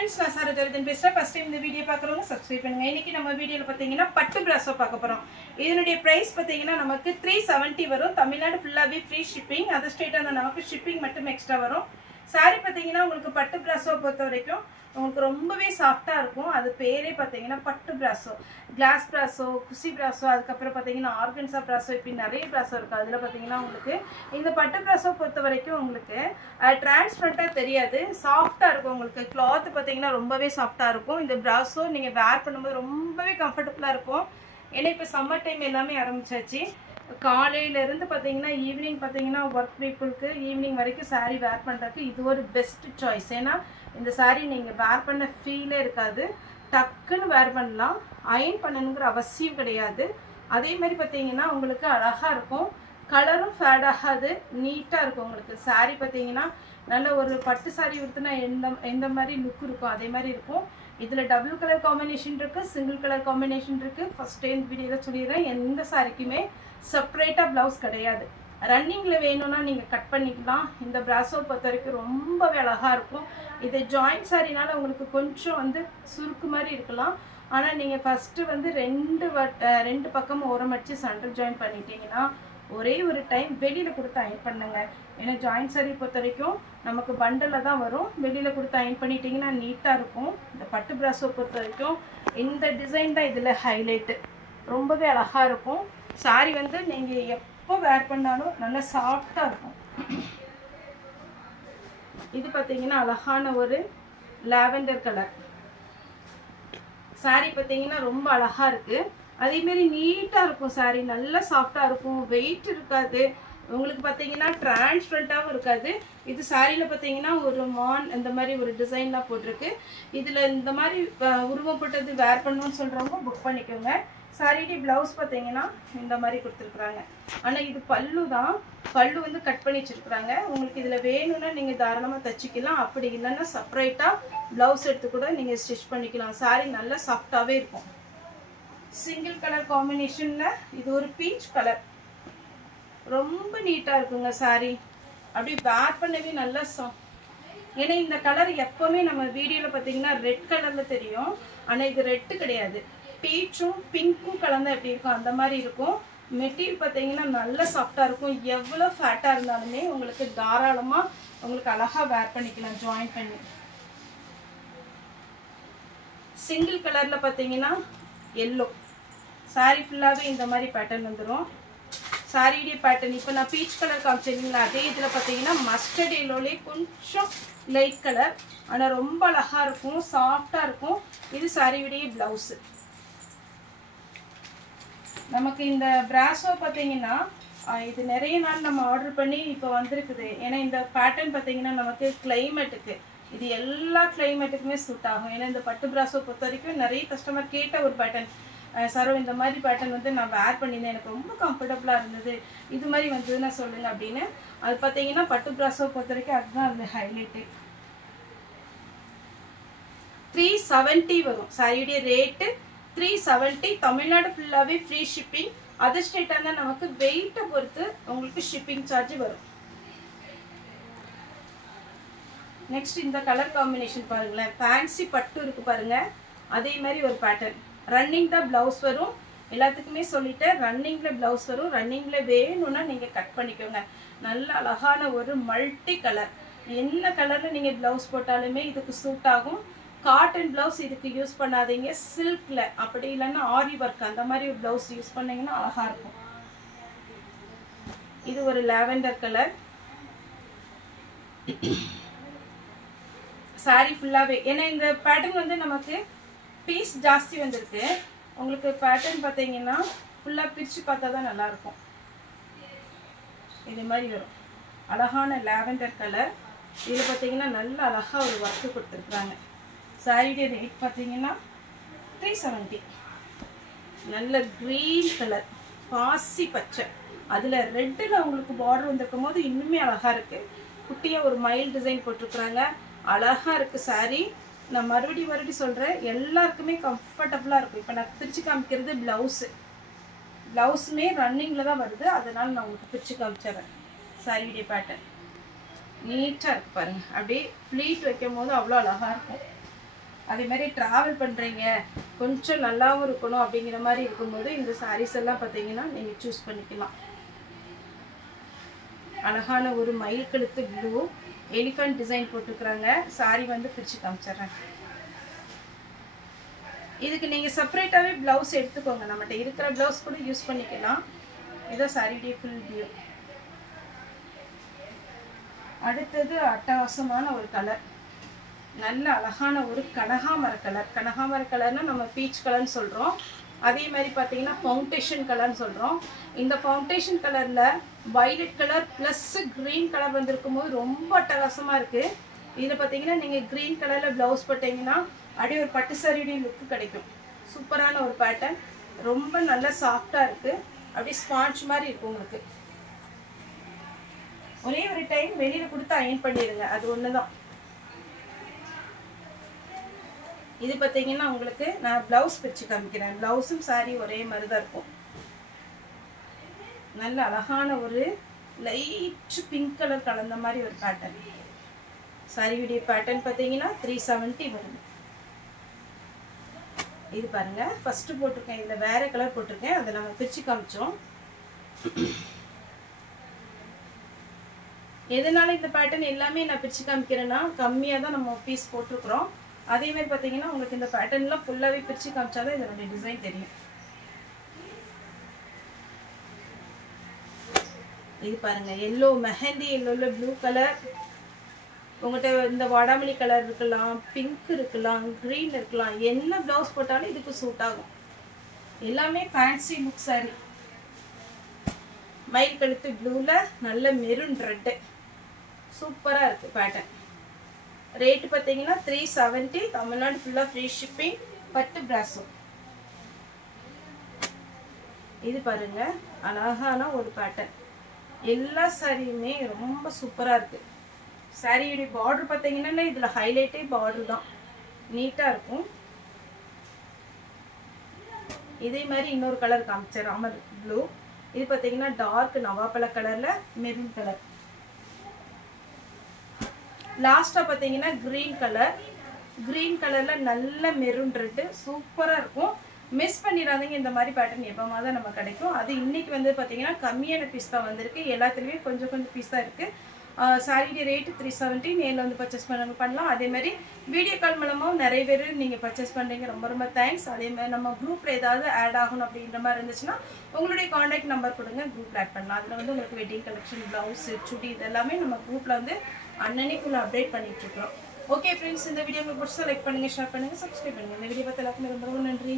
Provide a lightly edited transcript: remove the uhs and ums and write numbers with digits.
friends, நான் சாரா ஜெயவர்தன் பேசுறேன். First time இந்த வீடியோ பார்க்குறவங்க சப்ஸ்கிரைப் பண்ணுங்க. இன்னைக்கு நம்ம வீடியோல பாத்தீங்கன்னா பட்டு பிராசோ பார்க்க போறோம். இதனுடைய பிரைஸ் பாத்தீங்கன்னா நமக்கு 370 வரும். தமிழ்நாடு ஃபுல்லாவே ஃப்ரீ ஷிப்பிங். அதர் ஸ்டேட்டா இருந்தா நமக்கு ஷிப்பிங் மட்டும் எக்ஸ்ட்ரா வரும். சாரி பாத்தீங்கன்னா உங்களுக்கு பட்டு பிராசோ பொறுத்த வரைக்கும் உங்களுக்கு ரொம்பவே சாஃப்டா இருக்கும். அது பேரே பாத்தீங்கன்னா பட்டு பிராசோ, கிளாஸ் பிராசோ, குசி பிராசோ, அதுக்கப்புறம் பாத்தீங்கன்னா ஆர்கன்சா பிராசோ, இப்படி நிறைய பிராசோ இருக்கு. அதுல பாத்தீங்கன்னா உங்களுக்கு இந்த பட்டு பிராசோ பொறுத்த வரைக்கும் உங்களுக்கு டிரான்ஸ்பரண்டா தெரியாது, சாஃப்டா இருக்கும். உங்களுக்கு கிளாத் பாத்தீங்கன்னா ரொம்பவே சாஃப்டா இருக்கும். இந்த பிராசோ நீங்க வேர் பண்ணும்போது ரொம்பவே கம்ஃபர்டபுளா இருக்கும். ஏன்னா இப்ப சம்மர் டைம் எல்லாமே ஆரம்பிச்சாச்சு. காலையில இருந்து பாத்தீங்கன்னா ஈவினிங் பாத்தீங்கன்னா ஒர்க் பீப்புளுக்கு ஈவினிங் வரைக்கும் சாரீ வேர் பண்றதுக்கு இது ஒரு பெஸ்ட் சாய்ஸ். ஏன்னா இந்த சாரீ நீங்க வேர் பண்ண ஃபீலே இருக்காது, டக்குன்னு வேர் பண்ணலாம், அயன் பண்ணணுங்கிற அவசியம் கிடையாது. அதே மாதிரி பாத்தீங்கன்னா உங்களுக்கு அழகா இருக்கும், கலரும் ஃபேட் ஆகாது, நீட்டா இருக்கும். உங்களுக்கு சாரீ பாத்தீங்கன்னா நல்ல ஒரு பட்டு சாரீ உடுத்தினா எந்த மாதிரி லுக் இருக்கும் அதே மாதிரி இருக்கும். இதுல டபுள் கலர் காம்பினேஷன் இருக்கு, சிங்கிள் கலர் காம்பினேஷன் இருக்கு. ஃபர்ஸ்ட் டைம் வீடியோல சொல்லிடுறேன், எந்த சாரிக்குமே செப்பரேட்டா பிளவுஸ் கிடையாது. ரன்னிங்ல வேணும்னா நீங்க கட் பண்ணிக்கலாம். இந்த பிராசோ பொறுத்த வரைக்கும் ரொம்பவே அழகா இருக்கும். இது ஜாயிண்ட் சாரினால உங்களுக்கு கொஞ்சம் வந்து சுருக்கு மாதிரி இருக்கலாம். ஆனா நீங்க ஃபர்ஸ்ட் வந்து ரெண்டு பக்கமும் ஓரம் அடிச்சு சென்டர் ஜாயின் பண்ணிட்டீங்கன்னா ஒரே ஒரு டைம் வெளியில கொடுத்து அயன் பண்ணுங்க. ஏன்னா ஜாயிண்ட் சாரி பொறுத்த வரைக்கும் நமக்கு பண்டல்ல தான் வரும். வெளியில கொடுத்து அயன் பண்ணிட்டீங்கன்னா நீட்டா இருக்கும். இந்த பட்டு பிராசோ பொறுத்த வரைக்கும் இந்த டிசைன் தான் இதுல ஹைலைட். ரொம்பவே அழகா இருக்கும். சாரி வந்து நீங்க எப்போ வேர் பண்ணாலும் நல்லா சாஃப்டா இருக்கும். இது பாத்தீங்கன்னா அழகான ஒரு லாவெண்டர் கலர் சாரி பாத்தீங்கன்னா ரொம்ப அழகா இருக்கு. அதே மாதிரி நீட்டா இருக்கும். சாரி நல்லா சாஃப்டா இருக்கும், வெயிட் இருக்காது. உங்களுக்கு பாத்தீங்கன்னா டிரான்ஸ்பரண்டாவும் இருக்காது. இது சாரியில பாத்தீங்கன்னா ஒரு இந்த மாதிரி ஒரு டிசைன்லாம் போட்டிருக்கு. இதுல இந்த மாதிரி உருவம் போட்டது வேர் பண்ணணும்னு சொல்றவங்க புக் பண்ணிக்கோங்க. சாரிடி பிளவுஸ் பாத்தீங்கன்னா இந்த மாதிரி கொடுத்துருக்குறாங்க. ஆனா இது பல்லு தான், பல்லு வந்து கட் பண்ணி வச்சிருக்கிறாங்க. உங்களுக்கு இதுல வேணும்னா நீங்க தாராளமா தச்சுக்கலாம், அப்படி இல்லைன்னா செப்பரேட்டா பிளவுஸ் எடுத்து கூட நீங்க ஸ்டிச் பண்ணிக்கலாம். சாரி நல்லா சாஃப்டாவே இருக்கும். சிங்கிள் கலர் காம்பினேஷன்ல இது ஒரு பீச் கலர், ரொம்ப நீட்டா இருக்குங்க சாரி. அப்படி வேர் பண்ணவே நல்லா ஏன்னா இந்த கலர் எப்பவுமே நம்ம வீடியோல பாத்தீங்கன்னா ரெட் கலர்ல தெரியும், ஆனா இது ரெட் கிடையாது, பீச்சும் பிங்க்கும் கலந்தா எப்படி இருக்கும் அந்த மாதிரி இருக்கும். மெட்டீரியல் பார்த்தீங்கன்னா நல்ல சாஃப்டா இருக்கும். எவ்வளவு ஃபேட்டா இருந்தாலுமே உங்களுக்கு தாராளமா உங்களுக்கு அழகா வேர் பண்ணிக்கலாம் ஜாயின் பண்ணி. சிங்கிள் கலர்ல பார்த்தீங்கன்னா எல்லோ சாரி ஃபுல்லாவே இந்த மாதிரி பேட்டர்ன் வந்துடும். சாரியுடைய பேட்டர்ன் இப்போ நான் பீச் கலர் காமிச்சிருக்கீங்களா, அதே இதில் பார்த்தீங்கன்னா மஸ்டர்ட் எல்லோலே கொஞ்சம் லைட் கலர், ஆனால் ரொம்ப அழகா இருக்கும், சாஃப்டா இருக்கும். இது சாரியுடைய பிளவுஸ். நமக்கு இந்த பிராசோ பார்த்தீங்கன்னா இது நிறைய நாள் நம்ம ஆர்டர் பண்ணி இப்போ வந்திருக்குது. ஏன்னா இந்த பேட்டர்ன் பார்த்தீங்கன்னா நமக்கு கிளைமேட்டுக்கு, இது எல்லா கிளைமேட்டுக்குமே சூட் ஆகும். ஏன்னா இந்த பட்டு பிராசோ பொறுத்த வரைக்கும் நிறைய கஸ்டமர் கேட்ட ஒரு பேட்டர்ன், சரோ இந்த மாதிரி பேட்டர்ன் வந்து நான் வேர் பண்ணியிருந்தேன், எனக்கு ரொம்ப கம்ஃபர்டபுளாக இருந்தது, இது மாதிரி வந்ததுன்னா சொல்லுங்க அப்படின்னு. அது பார்த்தீங்கன்னா பட்டு பிராசோ பொறுத்த வரைக்கும் அதுதான் அந்த ஹைலைட்டு. 370 வரும். சாரியுடைய ரேட்டு 370. தமிழ்நாடு ஃபுல்லாவே ஃப்ரீ ஷிப்பிங். அதர் ஸ்டேட்டா இருந்தா நமக்கு வெயிட்டை பொறுத்து உங்களுக்கு ஷிப்பிங் சார்ஜ் வரும். நெக்ஸ்ட் இந்த கலர் காம்பினேஷன் பாருங்களேன், ஃபேன்சி பட்டு இருக்கு பாருங்க, அதே மாதிரி ஒரு பேட்டர்ன். ரன்னிங் தான் பிளவுஸ் வரும். எல்லாத்துக்குமே சொல்லிட்டேன், ரன்னிங்ல பிளவுஸ் வரும். ரன்னிங்ல வேணும்னா நீங்க கட் பண்ணிக்கோங்க. நல்ல அழகான ஒரு மல்டி கலர், என்ன கலர்ல நீங்க பிளவுஸ் போட்டாலுமே இதுக்கு சூட் ஆகும். காட்டன் பிளவுஸ் இதுக்கு யூஸ் பண்ணாதீங்க, சில்க்ல அப்படி இல்லைன்னா ஆரி ஒர்க் அந்த மாதிரி ஒரு பிளவுஸ் யூஸ் பண்ணீங்கன்னா அழகா இருக்கும். இது ஒரு லாவெண்டர் கலர் சாரி ஃபுல்லாவே. ஏன்னா இந்த பேட்டர்ன் வந்து நமக்கு பீஸ் ஜாஸ்தி வந்திருக்கு. உங்களுக்கு பேட்டர்ன் பார்த்தீங்கன்னா ஃபுல்லா பிரிச்சு பார்த்தா தான் நல்லா இருக்கும். இது மாதிரி வரும் அழகான லாவெண்டர் கலர். இதுல பார்த்தீங்கன்னா நல்ல அழகா ஒரு ஒர்க் கொடுத்துருக்குறாங்க. சாரியுடைய ரேட் பார்த்தீங்கன்னா 370. நல்ல கிரீன் கலர், பாசி பச்சை, அதில் ரெட்டில் உங்களுக்கு பார்டர் வந்திருக்கும் போது இன்னுமே அழகா இருக்கு. குட்டியாக ஒரு மயில் டிசைன் போட்டிருக்குறாங்க, அழகா இருக்கு சாரி. நான் மறுபடியும் சொல்கிறேன், எல்லாருக்குமே கம்ஃபர்டபுளாக இருக்கும். இப்போ நான் பிரித்து காமிக்கிறது பிளவுஸுமே ரன்னிங்கில் தான் வருது, அதனால நான் உங்களுக்கு பிரித்து காமிச்சிடுறேன். சாரியுடைய பேட்டர்ன் நீட்டாக இருக்கு பாருங்க. அப்படியே ஃப்ளீட் வைக்கும் போது அவ்வளோ அழகாக இருக்கும். அதே மாதிரி ட்ராவல் பண்ணுறீங்க, கொஞ்சம் நல்லாவும் இருக்கணும் அப்படிங்கிற மாதிரி இருக்கும்போது இந்த சாரீஸ் எல்லாம் பார்த்தீங்கன்னா நீங்கள் சூஸ் பண்ணிக்கலாம். அழகான ஒரு மயில் கழுத்து ப்ளூ எலிஃபண்ட் டிசைன் போட்டுக்கிறாங்க. சாரி வந்து பிரித்து காமிச்சிட்றேன். இதுக்கு நீங்கள் செப்பரேட்டாகவே ப்ளவுஸ் எடுத்துக்கோங்க, நம்மகிட்ட இருக்கிற ப்ளவுஸ் கூட யூஸ் பண்ணிக்கலாம். இதான் சாரியுடைய ஃபுல் வியூ. அடுத்தது அட்டகாசமான ஒரு கலர், நல்ல அழகான ஒரு கனகாமர கலர். கனகாமர கலர்னா நம்ம பீச் கலர்னு சொல்கிறோம். அதே மாதிரி பார்த்தீங்கன்னா ஃபவுண்டேஷன் கலர்னு சொல்கிறோம். இந்த ஃபவுண்டேஷன் கலரில் violet colour plus green colour வந்திருக்கும் போது ரொம்ப அட்டகாசமாக இருக்குது. இதில் பார்த்தீங்கன்னா நீங்கள் க்ரீன் கலரில் ப்ளவுஸ் போட்டிங்கன்னா அப்படியே ஒரு பட்டு சாரியுடைய லுக்கு கிடைக்கும். சூப்பரான ஒரு பேட்டர்ன், ரொம்ப நல்ல சாஃப்டாக இருக்குது. அப்படியே ஸ்பாஞ்ச் மாதிரி இருக்கும் உங்களுக்கு. ஒரே ஒரு டைம் வெளியில் கொடுத்து அயன் பண்ணிடுங்க, அது ஒன்று தான். இது பார்த்தீங்கன்னா உங்களுக்கு நான் ப்ளவுஸ் பிரித்து காமிக்கிறேன். ப்ளவுஸும் சாரி ஒரே மாதிரி தான் இருக்கும். நல்ல அழகான ஒரு லைட் பிங்க் கலர் கலந்த மாதிரி ஒரு பேட்டர்ன். சாரியுடைய பேட்டர்ன் பார்த்தீங்கன்னா 370 வருது. இது பாருங்க, ஃபர்ஸ்ட் போட்டிருக்கேன், இதில் வேற கலர் போட்டிருக்கேன், அதை நம்ம பிரித்து காமிச்சோம். எதனால இந்த பேட்டர்ன் எல்லாமே நான் பிரித்து காமிக்கிறேன்னா கம்மியாக தான் நம்ம பீஸ் போட்டிருக்கிறோம். அதே மாதிரி பார்த்தீங்கன்னா உங்களுக்கு இந்த பேட்டர்ன்லாம் ஃபுல்லாகவே பிரித்து காமிச்சாதான் இதனுடைய டிசைன் தெரியும். இது பாருங்க, எல்லோ மெஹந்தி எல்லோவில் ப்ளூ கலர், உங்கள்கிட்ட இந்த வாடாமல்லி கலர் இருக்கலாம், பிங்க் இருக்கலாம், க்ரீன் இருக்கலாம். என்ன ப்ளவுஸ் போட்டாலும் இதுக்கு சூட் ஆகும். எல்லாமே ஃபேன்சி லுக் சாரி. மயில் கழுத்து ப்ளூவில் நல்ல மெரூன் ரெட்டு, சூப்பராக இருக்குது பேட்டர்ன். ரேட்டு பார்த்தீங்கன்னா 370. தமிழ்நாடு ஃபுல்லாக ஃப்ரீ ஷிப்பிங். பட்டு பிராசோ. இது பாருங்க, அழகான ஒரு பேட்டர்ன். எல்லா சாரியுமே ரொம்ப சூப்பராக இருக்குது. சாரியுடைய பார்டர் பார்த்தீங்கன்னா இதில் ஹைலைட்டே பார்டர் தான், நீட்டாக இருக்கும். இதே மாதிரி இன்னொரு கலர் காமிச்சேன், ராமர் ப்ளூ. இது பார்த்தீங்கன்னா டார்க் நவாப்பழ கலரில் மெரூன் கலர். லாஸ்ட்டாக பார்த்தீங்கன்னா க்ரீன் கலர். க்ரீன் கலரில் நல்ல மெரூன் ரெட்டு, சூப்பராக இருக்கும். மிஸ் பண்ணிடாதீங்க, இந்த மாதிரி பேட்டர்ன் எப்போமா தான் நம்ம கிடைக்கும். அது இன்றைக்கி வந்து பார்த்தீங்கன்னா கம்மியான பீஸ் தான் வந்திருக்கு. எல்லாத்துலேயுமே கொஞ்சம் கொஞ்சம் பீஸ் தான் இருக்குது. சாரியுடைய ரேட்டு 370. நேரில் வந்து பர்ச்சேஸ் பண்ணலாம். அதே மாதிரி வீடியோ கால் மூலமாக நிறைய பேர் நீங்கள் பர்ச்சேஸ் பண்ணுறீங்க, ரொம்ப ரொம்ப தேங்க்ஸ். அதே மாதிரி நம்ம குரூப்பில் ஏதாவது ஆட் ஆகணும் அப்படின்ற மாதிரி இருந்துச்சுன்னா உங்களுடைய காண்டாக்ட் நம்பர் கொடுங்க, குரூப்பில் ஆட் பண்ணலாம். அதில் வந்து உங்களுக்கு வெட்டிங் கலெக்ஷன், ப்ளவுஸு, சுடி இதெல்லாமே நம்ம குரூப்பில் வந்து அன்னன்னைக்குள்ள அப்டேட் பண்ணிகிட்ருக்கோம். ஓகே ஃப்ரெண்ட்ஸ், இந்த வீடியோ உங்களுக்கு பிடிச்சா லைக் பண்ணுங்கள், ஷேர் பண்ணுங்கள், சப்ஸ்கிரைப் பண்ணுங்கள். இந்த வீடியோ பார்த்து எல்லாருக்குமே ரொம்ப ரொம்ப நன்றி.